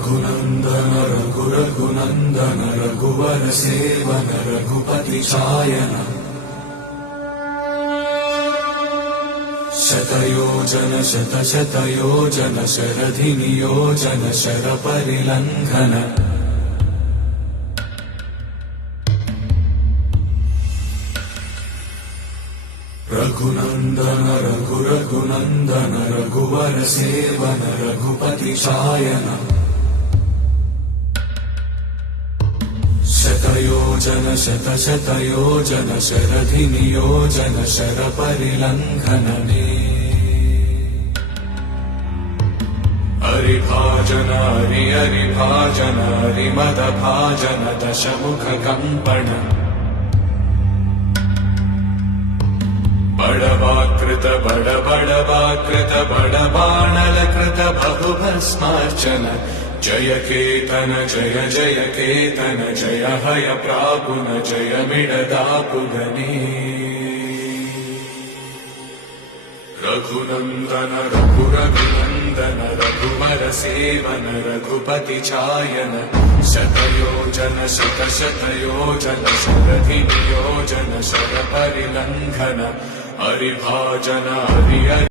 रघुनन्दन रघुरघुनन्दन रघुवर seven Raghupati चायन शतयोजन शतशतयोजन शरधि नियोजन शरपरिलङ्घन रघुनन्दन रघुरघुनन्दन रघुवर seven Raghupati चायन शतयोजन शतशतयोजन शरधि नियोजन शरपरिलङ्घनने हरिभाजन हरिभाजन हरिमदभाजन दशमुख कम्पण बड़वाकृत बड़वाकृत बड़बाणलकृत बहुभस्मार्चन जय केतन जय जय केतन जय हय प्रापुन जय मिडदापुगने रघुनन्दन रघुरघुनन्दन रघुवर सेवन रघुपति चायन शतयोजन शतशतयोजन शरधि नियोजन शरपरिलङ्घन हरिभाजन हरि